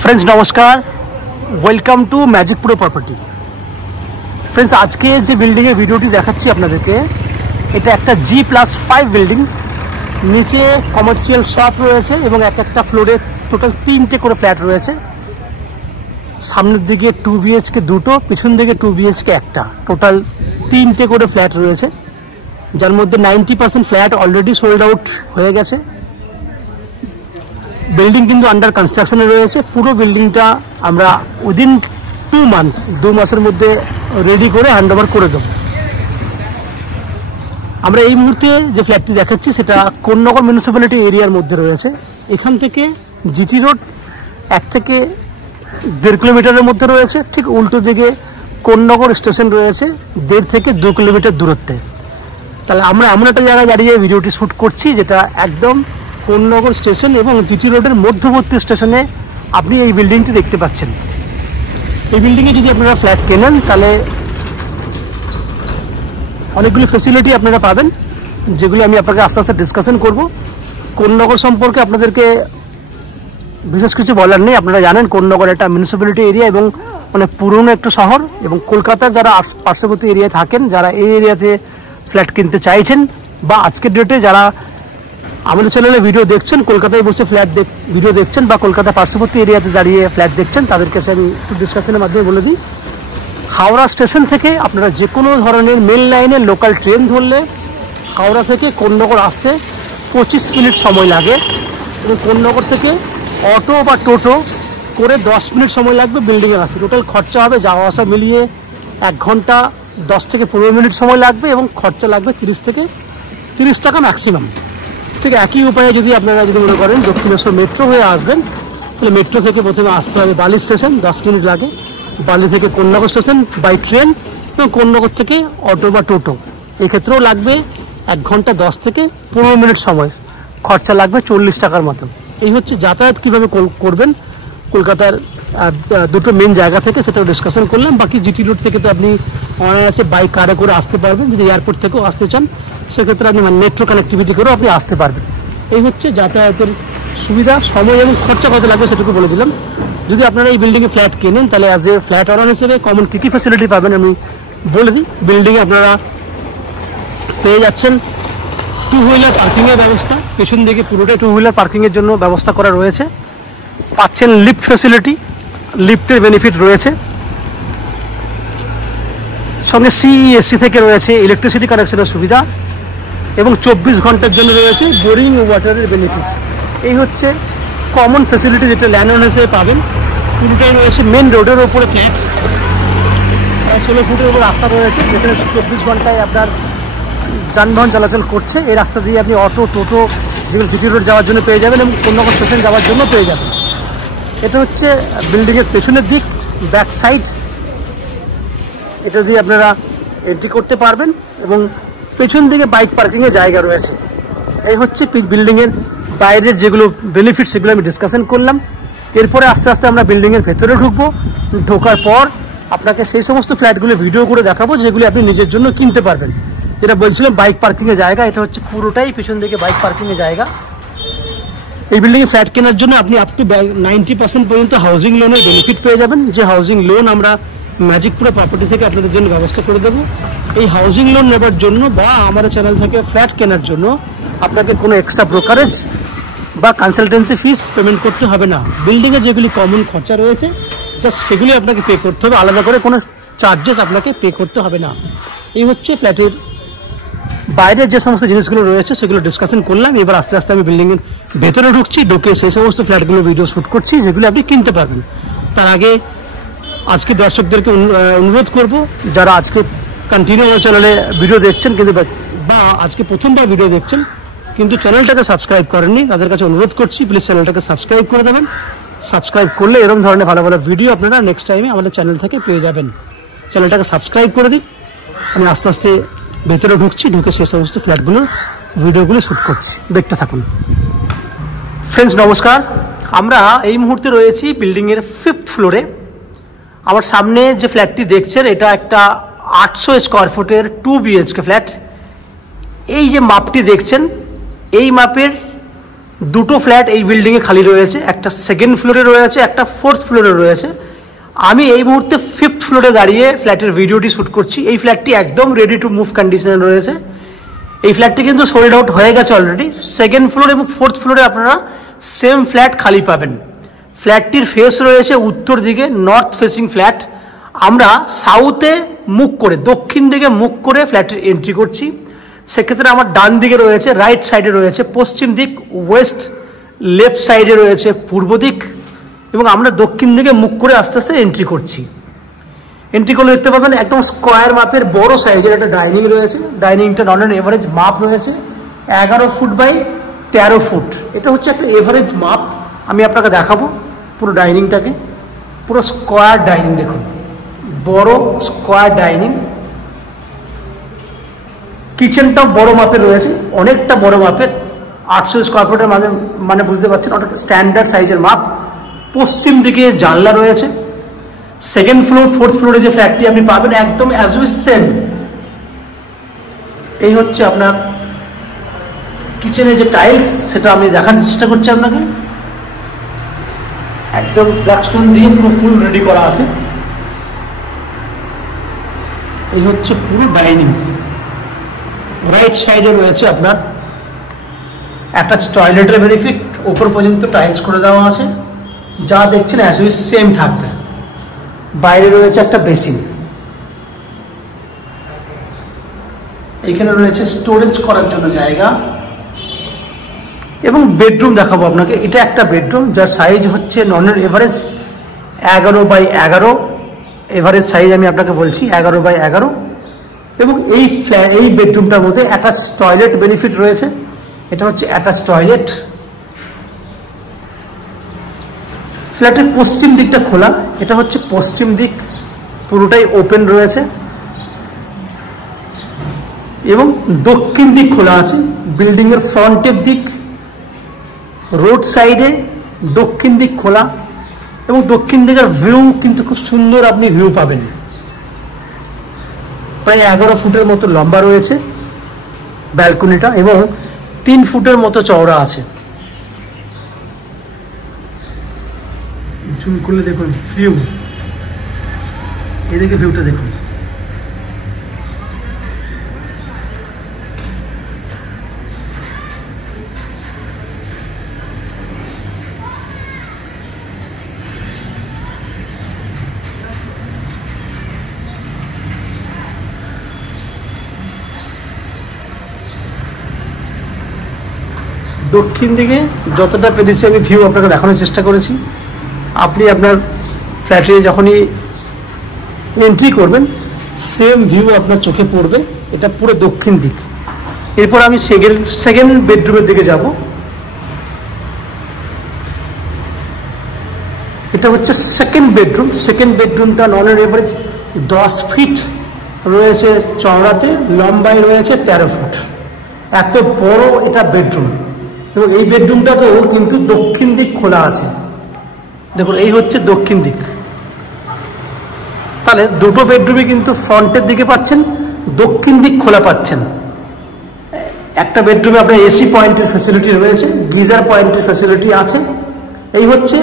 Friends नमस्कार, welcome to magic pro property. Friends आज के जो बिल्डिंग भिडियोटी देखाচ্ছি আপনাদেরকে এটা একটা G+5 বিল্ডিং। নিচে কমার্শিয়াল শপ রয়েছে এবং একটা ফ্লোরে টোটাল 3টে করে ফ্ল্যাট রয়েছে। সামনের দিকে 2 BHK দুটো, পিছন দিকে 2 BHK একটা, টোটাল 3টে করে ফ্ল্যাট রয়েছে, যার মধ্যে 90% ফ্ল্যাট অলরেডি সোল্ড আউট হয়ে গেছে। বিল্ডিং কিন্তু আন্ডার কনস্ট্রাকশনে রয়েছে। পুরো বিল্ডিংটা আমরা উইদিন 2 মাসের মধ্যে রেডি করে হ্যান্ডওভার করে দেব। আমরা এই মুহূর্তে যে ফ্ল্যাটটি দেখাচ্ছি সেটা কোন্নগর মিউনিসিপ্যালিটি এরিয়ার মধ্যে রয়েছে। এখান থেকে জিটি রোড 1 থেকে 1.5 কিলোমিটারের মধ্যে রয়েছে। ঠিক উল্টো দিকে কোন্নগর স্টেশন রয়েছে 1.5 থেকে 2 কিলোমিটার দূরত্বে। তাহলে আমরা এমন একটা জায়গায় দাঁড়িয়ে ভিডিওটি শ্যুট করছি যেটা একদম কোন্নগর স্টেশন এবং জিটি রোডের মধ্যবর্তী স্টেশনে আপনি এই বিল্ডিংটি দেখতে পাচ্ছেন। এই বিল্ডিংয়ে যদি আপনারা ফ্ল্যাট কেনেন তাহলে অনেকগুলি ফ্যাসিলিটি আপনারা পাবেন, যেগুলি আমি আপনাকে আস্তে আস্তে ডিসকাশন করব। কোন্নগর সম্পর্কে আপনাদেরকে বিশেষ কিছু বলার নেই। আপনারা জানেন কোন্নগর একটা মিউনিসিপ্যালিটি এরিয়া এবং অনেক পুরনো একটা শহর, এবং কলকাতার যারা পার্শ্ববর্তী এরিয়ায় থাকেন, যারা এই এরিয়াতে ফ্ল্যাট কিনতে চাইছেন বা আজকের ডেটে যারা আমাদের চ্যানেলে ভিডিও দেখছেন, কলকাতায় বসে ভিডিও দেখছেন বা কলকাতা পার্শ্ববর্তী এরিয়াতে দাঁড়িয়ে ফ্ল্যাট দেখছেন, তাদের কাছে আমি একটু ডিসকাশনের মাধ্যমে বলে দিই। হাওড়া স্টেশন থেকে আপনারা যে কোনো ধরনের মেল লাইনের লোকাল ট্রেন ধরলে হাওড়া থেকে কোন্নগর আসতে 25 মিনিট সময় লাগে, এবং কোন্নগর থেকে অটো বা টোটো করে 10 মিনিট সময় লাগবে বিল্ডিংয়ে আসতে। টোটাল খরচা হবে যাওয়া আসা মিলিয়ে 1 ঘন্টা 10 থেকে 15 মিনিট সময় লাগবে, এবং খরচা লাগবে 30 থেকে 30 টাকা ম্যাক্সিমাম। ঠিক একই উপায়ে যদি আপনারা মনে করেন দক্ষিণেশ্বর মেট্রো হয়ে আসবেন, তাহলে মেট্রো থেকে প্রথমে আসতে হবে বালি স্টেশন, 10 মিনিট লাগে। বালি থেকে কোন্নগর স্টেশন বাই ট্রেন, এবং কোন্নগর থেকে অটো বা টোটো, এক্ষেত্রেও লাগবে 1 ঘন্টা 10 থেকে 15 মিনিট সময়, খরচা লাগবে 40 টাকার মতো। এই হচ্ছে যাতায়াত কীভাবে করবেন কলকাতার দুটো মেন জায়গা থেকে, সেটাও ডিসকাশন করলাম। বাকি জিটি রোড থেকে তো আপনি অনায়াসে বাইক কারে করে আসতে পারবেন। যদি এয়ারপোর্ট থেকেও আসতে চান সেক্ষেত্রে আপনি মেট্রো কানেক্টিভিটি করেও আপনি আসতে পারবেন। এই হচ্ছে যাতায়াতের সুবিধা। সময় এবং খরচা কত লাগবে সেটুকু বলে দিলাম। যদি আপনারা এই বিল্ডিংয়ে ফ্ল্যাট কেনেন তাহলে অ্যাজ এ ফ্ল্যাট ওনার হিসেবে কমন কী কী ফ্যাসিলিটি পাবেন আমি বলে দিই। বিল্ডিংয়ে আপনারা পেয়ে যাচ্ছেন 2 হুইলার পার্কিংয়ের ব্যবস্থা, পেছন দিকে পুরোটাই 2 হুইলার পার্কিংয়ের জন্য ব্যবস্থা করা রয়েছে। পাচ্ছেন লিফট ফ্যাসিলিটি, লিফটের বেনিফিট রয়েছে। সঙ্গে CESC থেকে রয়েছে ইলেকট্রিসিটি কানেকশনের সুবিধা, এবং 24 ঘন্টার জন্য রয়েছে বোরিং ওয়াটারের বেনিফিট। এই হচ্ছে কমন ফ্যাসিলিটি যেটা ল্যান্ডওয়ার হিসেবে পাবেন। পুরোটাই রয়েছে মেন রোডের ওপরে ফ্ল্যাট, 16 ফুটের ওপর রাস্তা রয়েছে, যেখানে 24 ঘন্টায় আপনার যানবাহন চলাচল করছে। এই রাস্তা দিয়ে আপনি অটো টোটো যেগুলো জিটি রোড যাওয়ার জন্য পেয়ে যাবেন, এবং কোন্নগর স্টেশন যাওয়ার জন্য পেয়ে যাবেন। এটা হচ্ছে বিল্ডিংয়ের পেছনের দিক, ব্যাক সাইড। এটা দিয়ে আপনারা এন্ট্রি করতে পারবেন, এবং পেছন দিকে বাইক পার্কিংয়ের জায়গা রয়েছে। এই হচ্ছে বিল্ডিংয়ের বাইরের যেগুলো বেনিফিট সেগুলো আমি ডিসকাশন করলাম। এরপরে আস্তে আস্তে আমরা বিল্ডিংয়ের ভেতরে ঢুকবো। ঢোকার পর আপনাকে সেই সমস্ত ফ্ল্যাটগুলো ভিডিও করে দেখাবো যেগুলি আপনি নিজের জন্য কিনতে পারবেন। যেটা বলছিলাম বাইক পার্কিংয়ের জায়গা, এটা হচ্ছে পুরোটাই পেছন দিকে বাইক পার্কিংয়ের জায়গা। এই বিল্ডিংয়ে ফ্ল্যাট কেনার জন্য আপনি আপ টু 90% পর্যন্ত হাউজিং লোনের বেনিফিট পেয়ে যাবেন। যে হাউজিং লোন আমরা ম্যাজিক প্রো প্রপার্টি থেকে আপনাদের জন্য ব্যবস্থা করে দেবো। এই হাউজিং লোন নেবার জন্য বা আমাদের চ্যানেল থেকে ফ্ল্যাট কেনার জন্য আপনাকে কোনো এক্সট্রা ব্রোকারেজ বা কনসালটেন্সি ফিস পেমেন্ট করতে হবে না। বিল্ডিংয়ে যেগুলি কমন খরচা রয়েছে জাস্ট সেগুলি আপনাকে পে করতে হবে, আলাদা করে কোনো চার্জেস আপনাকে পে করতে হবে না। এই হচ্ছে ফ্ল্যাটের বাইরের যে সমস্ত জিনিসগুলো রয়েছে সেগুলো ডিসকাশন করলাম। এবার আস্তে আস্তে আমি বিল্ডিংয়ের ভেতরে ঢুকছি, ঢুকে সেই সমস্ত ফ্ল্যাটগুলো ভিডিও শ্যুট করছি যেগুলো আপনি কিনতে পারবেন। তার আগে আজকে দর্শকদেরকে অনুরোধ করব, যারা আজকে কন্টিনিউ আমার চ্যানেলে ভিডিও দেখছেন কিন্তু বা আজকে প্রথমবার ভিডিও দেখছেন কিন্তু চ্যানেলটাকে সাবস্ক্রাইব করেননি, তাদের কাছে অনুরোধ করছি প্লিজ চ্যানেলটাকে সাবস্ক্রাইব করে দেবেন। সাবস্ক্রাইব করলে এরকম ধরনের ভালো ভালো ভিডিও আপনারা নেক্সট টাইমে আমাদের চ্যানেল থেকে পেয়ে যাবেন। চ্যানেলটাকে সাবস্ক্রাইব করে দিন। আমি আস্তে আস্তে ভেতরে ঢুকছি, ঢুকে সেই সমস্ত ফ্ল্যাটগুলোর ভিডিওগুলো শ্যুট করছি, দেখতে থাকুন। ফ্রেন্ডস নমস্কার, আমরা এই মুহূর্তে রয়েছি বিল্ডিংয়ের 5th ফ্লোরে। আমার সামনে যে ফ্ল্যাটটি দেখছেন এটা একটা 800 স্কোয়ার ফুটের 2 BHK ফ্ল্যাট। এই যে মাপটি দেখছেন এই মাপের দুটো ফ্ল্যাট এই বিল্ডিংয়ে খালি রয়েছে, একটা সেকেন্ড ফ্লোরে রয়েছে, একটা ফোর্থ ফ্লোরে রয়েছে। আমি এই মুহূর্তে ফিফথ ফ্লোরে দাঁড়িয়ে ফ্ল্যাটের ভিডিওটি শ্যুট করছি। এই ফ্ল্যাটটি একদম রেডি টু মুভ কন্ডিশনে রয়েছে। এই ফ্ল্যাটটি কিন্তু সোল্ড আউট হয়ে গেছে অলরেডি। সেকেন্ড ফ্লোর এবং ফোর্থ ফ্লোরে আপনারা সেম ফ্ল্যাট খালি পাবেন। ফ্ল্যাটটির ফেস রয়েছে উত্তর দিকে, নর্থ ফেসিং ফ্ল্যাট। আমরা সাউথে মুখ করে, দক্ষিণ দিকে মুখ করে ফ্ল্যাটের এন্ট্রি করছি। সেক্ষেত্রে আমার ডান দিকে রয়েছে, রাইট সাইডে রয়েছে পশ্চিম দিক, ওয়েস্ট, লেফট সাইডে রয়েছে পূর্ব দিক, এবং আমরা দক্ষিণ দিকে মুখ করে আস্তে আস্তে এন্ট্রি করছি। এন্ট্রি করলে দেখতে পাবেন একদম স্কোয়ার মাপের বড় সাইজের একটা ডাইনিং রয়েছে। ডাইনিংটা নন অ্যান এভারেজ মাপ রয়েছে 11 ফুট বাই 13 ফুট। এটা হচ্ছে একটা এভারেজ মাপ। আমি আপনাকে দেখাবো পুরো ডাইনিংটাকে। পুরো স্কোয়ার ডাইনিং, দেখুন বড় স্কোয়ার ডাইনিং। কিচেনটাও বড় মাপের রয়েছে, অনেকটা বড় মাপের, 800 স্কোয়ার ফুটের মানে বুঝতে পারছেন অনেক স্ট্যান্ডার্ড সাইজের মাপ। পশ্চিম দিকে জানলা রয়েছে। সেকেন্ড ফ্লোর ফোর্থ ফ্লোরে যে ফ্ল্যাটটি আপনি পাবেন একদম অ্যাজ উইজ সেম। এই হচ্ছে আপনার কিচেনের যে টাইলস, সেটা আমি দেখার চেষ্টা করছি আপনাকে। একদম ব্ল্যাক স্টোন দিয়ে পুরো ফুল রেডি করা আছে। এই হচ্ছে পুরো ডাইনিং। রাইট সাইডে রয়েছে আপনার অ্যাটাচ টয়লেটের বেনিফিট, ওপর পর্যন্ত টাইলস করে দেওয়া আছে। যা দেখছেন অ্যাজ উইজ সেম থাকবে। বাইরে রয়েছে একটা বেসিন। এখানে রয়েছে স্টোরেজ করার জন্য জায়গা, এবং বেডরুম দেখাবো আপনাকে। এটা একটা বেডরুম যার সাইজ হচ্ছে নন এভারেজ 11 বাই 11। এভারেজ সাইজ আমি আপনাকে বলছি 11 বাই 11। এবং এই বেডরুমটার মধ্যে অ্যাটাচ টয়লেট বেনিফিট রয়েছে। এটা হচ্ছে অ্যাটাচ টয়লেট। ফ্ল্যাটের পশ্চিম দিকটা খোলা, এটা হচ্ছে পশ্চিম দিক, পুরোটাই ওপেন রয়েছে। এবং দক্ষিণ দিক খোলা আছে। বিল্ডিংয়ের ফ্রন্টের দিক, রোড সাইডে দক্ষিণ দিক খোলা, এবং দক্ষিণ দিকের ভিউ কিন্তু খুব সুন্দর আপনি ভিউ পাবেন। প্রায় 11 ফুটের মতো লম্বা রয়েছে ব্যালকনিটা, এবং 3 ফুটের মতো চওড়া আছে। জুম করলে দেখুন ভিউ, এদিকে ভিউটা দেখুন। দক্ষিণ দিকে যতটা পেরেছি আমি ভিউ আপনাকে দেখানোর চেষ্টা করেছি। আপনি আপনার ফ্ল্যাটে যখনই এন্ট্রি করবেন সেম ভিউ আপনার চোখে পড়বে। এটা পুরো দক্ষিণ দিক। এরপর আমি সেকেন্ড বেডরুমের দিকে যাব। এটা হচ্ছে সেকেন্ড বেডরুম। সেকেন্ড বেডরুমটা নন এভারেজ 10 ফিট রয়েছে চওড়াতে, লম্বায় রয়েছে 13 ফুট। এত বড় এটা বেডরুম, এবং এই বেডরুমটাতেও কিন্তু দক্ষিণ দিক খোলা আছে। দেখুন এই হচ্ছে দক্ষিণ দিক। তাহলে দুটো বেডরুমে কিন্তু ফ্রন্টের দিকে পাচ্ছেন, দক্ষিণ দিক খোলা পাচ্ছেন। একটা বেডরুমে আপনার এসি পয়েন্টের ফ্যাসিলিটি রয়েছে, গিজার পয়েন্টের ফ্যাসিলিটি আছে। এই হচ্ছে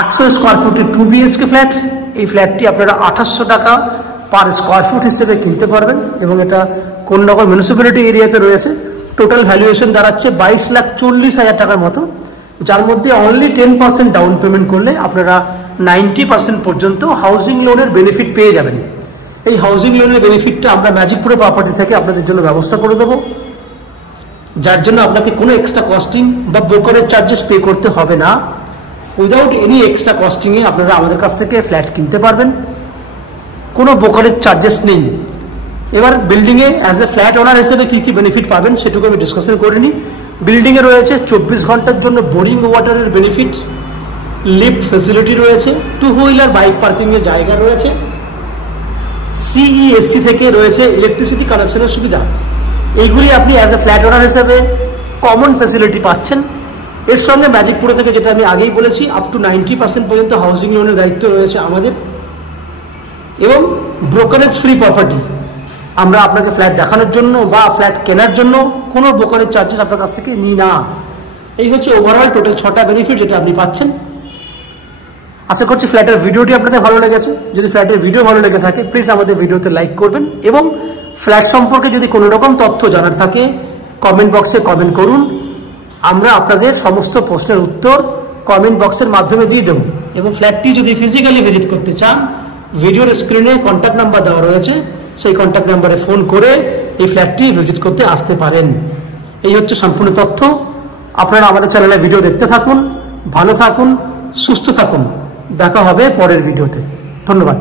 800 স্কোয়ার ফুটের 2 BHK ফ্ল্যাট। এই ফ্ল্যাটটি আপনারা 2800 টাকা পার স্কোয়ার ফুট হিসেবে কিনতে পারবেন, এবং এটা কোন্নগর মিউনিসিপ্যালিটি এরিয়াতে রয়েছে। টোটাল ভ্যালুয়েশন দাঁড়াচ্ছে 22,40,000 টাকার মতো, যার মধ্যে অনলি 10% ডাউন পেমেন্ট করলে আপনারা 90% পর্যন্ত হাউজিং লোনের বেনিফিট পেয়ে যাবেন। এই হাউজিং লোনের বেনিফিটটা আমরা ম্যাজিকপুরে প্রপার্টি থেকে আপনাদের জন্য ব্যবস্থা করে দেবো, যার জন্য আপনাকে কোনো এক্সট্রা কস্টিং বা ব্রোকারেজ চার্জেস পে করতে হবে না। উইদাউট এনি এক্সট্রা কস্টিংয়ে আপনারা আমাদের কাছ থেকে ফ্ল্যাট কিনতে পারবেন, কোনো ব্রোকারেজ চার্জেস নেই। এবার বিল্ডিংয়ে অ্যাজ এ ফ্ল্যাট ওনার হিসেবে কী কী বেনিফিট পাবেন সেটুকু আমি ডিসকাশন করিনি। বিল্ডিংয়ে রয়েছে 24 ঘন্টার জন্য বোরিং ওয়াটারের বেনিফিট, লিফট ফেসিলিটি রয়েছে, 2 হুইলার বাইক পার্কিংয়ের জায়গা রয়েছে, CESC থেকে রয়েছে ইলেকট্রিসিটি কানেকশনের সুবিধা। এইগুলি আপনি অ্যাজ এ ফ্ল্যাট ওনার হিসেবে কমন ফেসিলিটি পাচ্ছেন। এর সঙ্গে ম্যাজিকপুরে থেকে, যেটা আমি আগেই বলেছি, আপ টু 90% পর্যন্ত হাউজিং লোনের দায়িত্ব রয়েছে আমাদের, এবং ব্রোকারেজ ফ্রি প্রপার্টি। আমরা আপনাকে ফ্ল্যাট দেখানোর জন্য বা ফ্ল্যাট কেনার জন্য কোনো ব্রোকারেজ চার্জেস আপনার কাছ থেকে নিই না। এই হচ্ছে ওভারঅল টোটাল 6টা বেনিফিট যেটা আপনি পাচ্ছেন। আশা করছি ফ্ল্যাটের ভিডিওটি আপনাদের ভালো লেগেছে। যদি ফ্ল্যাটের ভিডিও ভালো লেগে থাকে প্লিজ আমাদের ভিডিওতে লাইক করবেন, এবং ফ্ল্যাট সম্পর্কে যদি কোনো রকম তথ্য জানার থাকে কমেন্ট বক্সে কমেন্ট করুন। আমরা আপনাদের সমস্ত প্রশ্নের উত্তর কমেন্ট বক্সের মাধ্যমে দিয়ে দেবো। এবং ফ্ল্যাটটি যদি ফিজিক্যালি ভিজিট করতে চান, ভিডিওর স্ক্রিনে কন্ট্যাক্ট নাম্বার দেওয়া রয়েছে, সেই কন্ট্যাক্ট নাম্বারে ফোন করে এই ফ্ল্যাটটি ভিজিট করতে আসতে পারেন। এই হচ্ছে সম্পূর্ণ তথ্য। আপনারা আমাদের চ্যানেলে ভিডিও দেখতে থাকুন, ভালো থাকুন, সুস্থ থাকুন। দেখা হবে পরের ভিডিওতে। ধন্যবাদ।